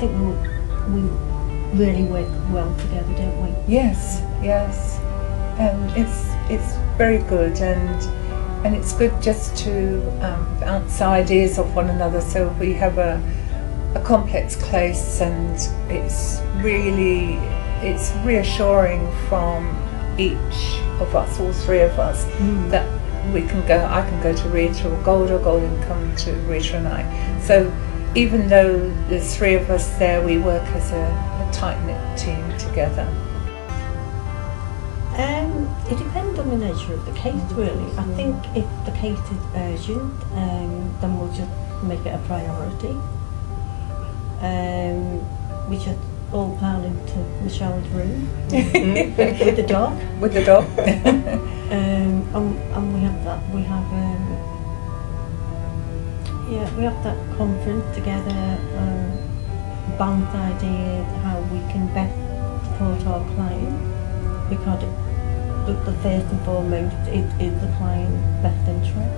think we really work well together, don't we? Yes, yes. It's very good, and it's good just to bounce ideas off one another. So we have a complex case, and it's reassuring from each of us, all three of us, that I can go to Rita, or Golda can come to Rita and I. So even though there's three of us there, we work as a tight-knit team together. It depends on the nature of the case, really. I think if the case is urgent, then we'll just make it a priority. We just all pile into Michelle's room with the dog. With the dog. And we have that. We have that conference together, bounce ideas how we can best support our client, because the first and foremost is the client's best interest.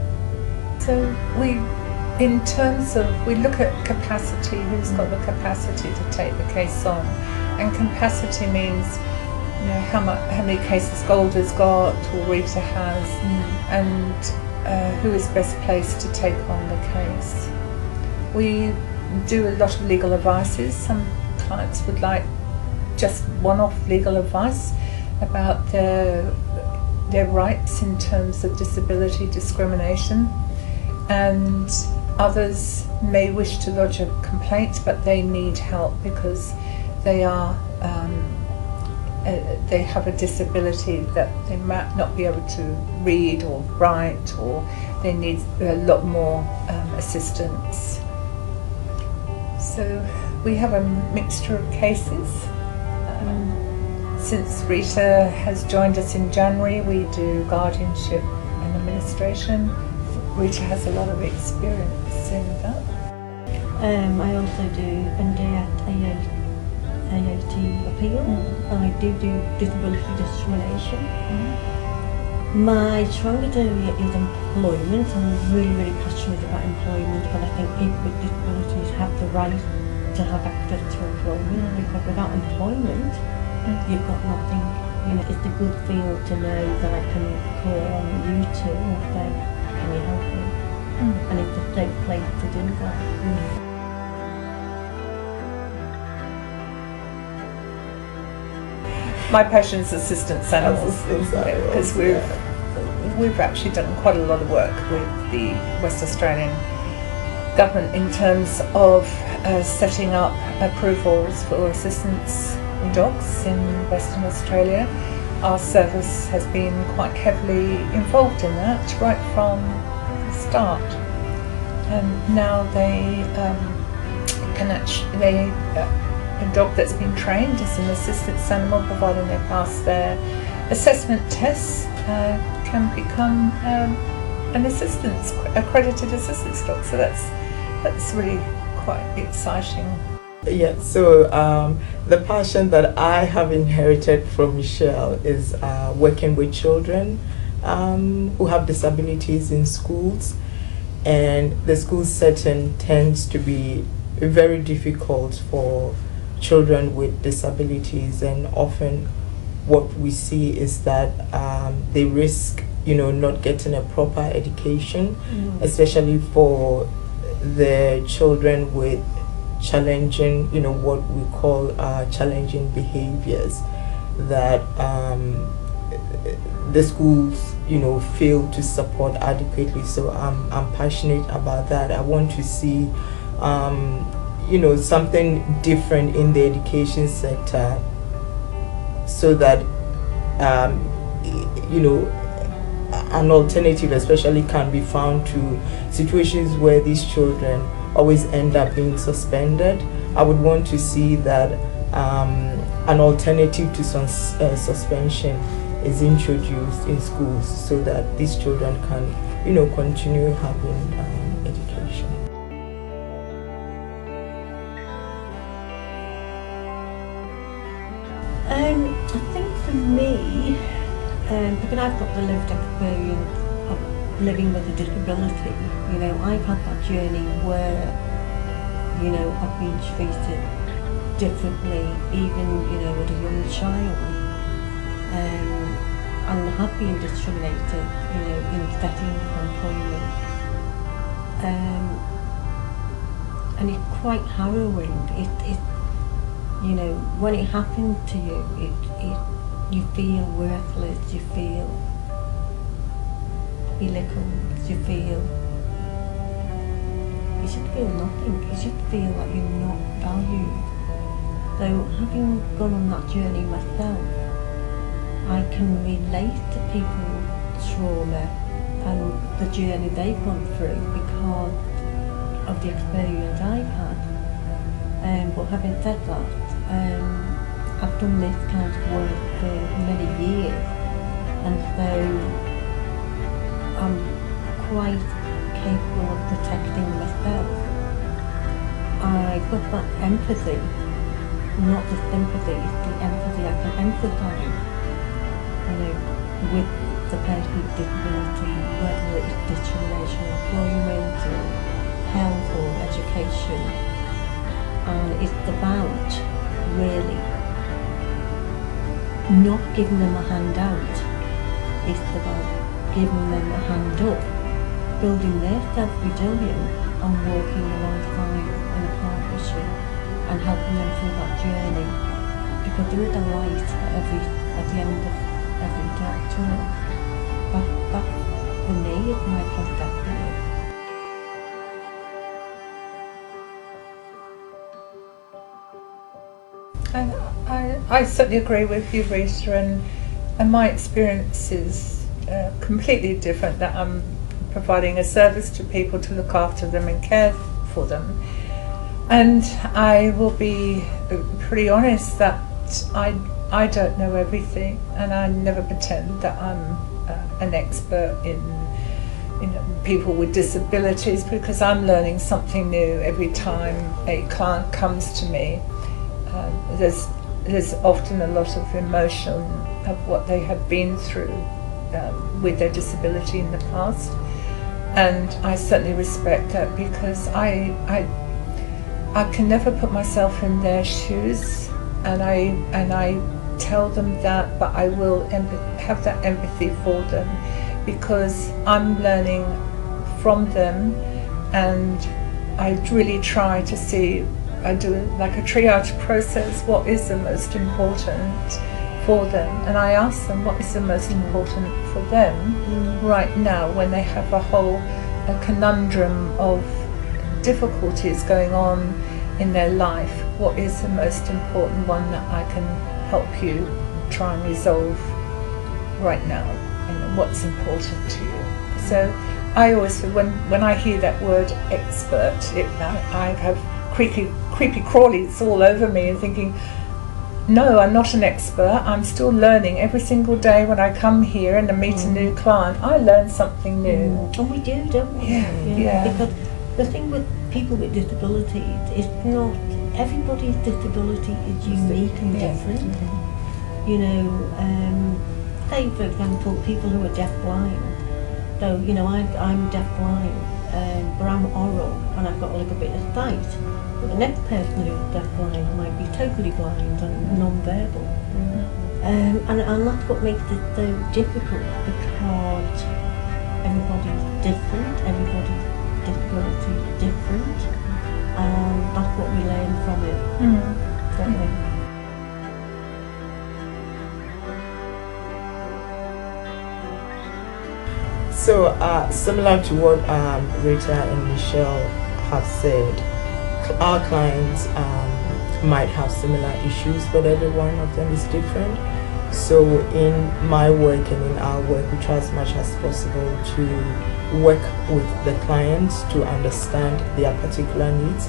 So we look at capacity, who's got the capacity to take the case on, and capacity means, you know, how many cases Golda's got or Rita has, and who is best placed to take on the case. We do a lot of legal advices. Some clients would like just one-off legal advice about their rights in terms of disability discrimination, and others may wish to lodge a complaint, but they need help because they have a disability that they might not be able to read or write, or they need a lot more assistance. So we have a mixture of cases. Since Rita has joined us in January, we do guardianship and administration. Rita has a lot of experience in that. I also do NDS AAT appeal. I do disability discrimination. My strongest area is employment. I'm really passionate about employment, but I think people with disabilities have the right to have access to employment, because without employment, you've got nothing. You know, it's a good feel to know that I can call on you two and say, can you help me? And it's a safe place to do that. My passion is assistance animals, because we've actually done quite a lot of work with the West Australian government in terms of setting up approvals for assistance dogs in Western Australia. Our service has been quite heavily involved in that right from the start, and now a dog that's been trained as an assistance animal, providing they pass their assessment tests, can become an accredited assistance dog. So that's really quite exciting. Yeah, so the passion that I have inherited from Michele is working with children who have disabilities in schools, and the school setting tends to be very difficult for children with disabilities, and often what we see is that they risk, not getting a proper education, especially for the children with challenging, what we call challenging behaviors that the schools, fail to support adequately. So I'm passionate about that. I want to see, something different in the education sector, so that, an alternative especially can be found to situations where these children always end up being suspended. I would want to see that an alternative to suspension is introduced in schools, so that these children can, continue having education. I think for me, because I've got the lived experience of living with a disability, I've had that journey where, I've been treated differently, even, you know, with a young child. And have been discriminated, you know, in getting employment. And it's quite harrowing. It you know, when it happened to you, you feel worthless, you feel belittled, you should feel nothing, you should feel like you're not valued. So having gone on that journey myself, I can relate to people's trauma and the journey they've gone through because of the experience I've had. But having said that, I've done this kind of work for many years, and so I'm quite capable of protecting myself. I've got that empathy, not the sympathy, it's the empathy. I can empathise, you know, with the person with disability, whether it's discrimination, employment, or health, or education. And it's about really not giving them a hand out. It's about giving them a hand up, building their self-resilience and working alongside in a partnership and helping them through that journey. Because there is a light at the end of every dark tunnel. That for me is my perspective. I certainly agree with you, Rita, and my experience is completely different, that I'm providing a service to people to look after them and care for them. And I will be pretty honest that I don't know everything, and I never pretend that I'm an expert in people with disabilities, because I'm learning something new every time a client comes to me. There's often a lot of emotion of what they have been through with their disability in the past, and I certainly respect that, because I can never put myself in their shoes, and I tell them that, but I will have that empathy for them, because I'm learning from them, and I really try to see. I do like a triage process, what is the most important for them, and I ask them what is the most important for them right now, when they have a conundrum of difficulties going on in their life. What is the most important one that I can help you try and resolve right now, and what's important to you? So I always, when I hear that word expert, I have creepy crawlies all over me, and thinking, no, I'm not an expert. I'm still learning every single day. When I come here and I meet a new client, I learn something new. And we do, don't we? Yeah. Because the thing with people with disabilities is not everybody's disability is unique and different. You know, say for example, people who are deaf-blind. So, you know, I'm deaf-blind, but I'm oral and I've got a little bit of sight. But the next person who's deaf-blind might be totally blind and non-verbal. And that's what makes it so difficult, because everybody's different, everybody's disability is different, and that's what we learn from it. Don't we? So, similar to what Rita and Michele have said, our clients might have similar issues, but every one of them is different. So in my work and in our work, we try as much as possible to work with the clients to understand their particular needs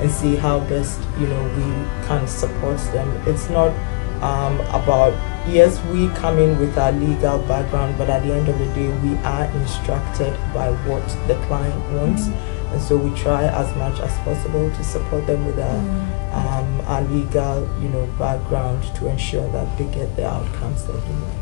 and see how best, you know, we can support them. It's not about, yes, we come in with our legal background, but at the end of the day, we are instructed by what the client wants. And so we try as much as possible to support them with our legal, you know, background to ensure that they get the outcomes they need.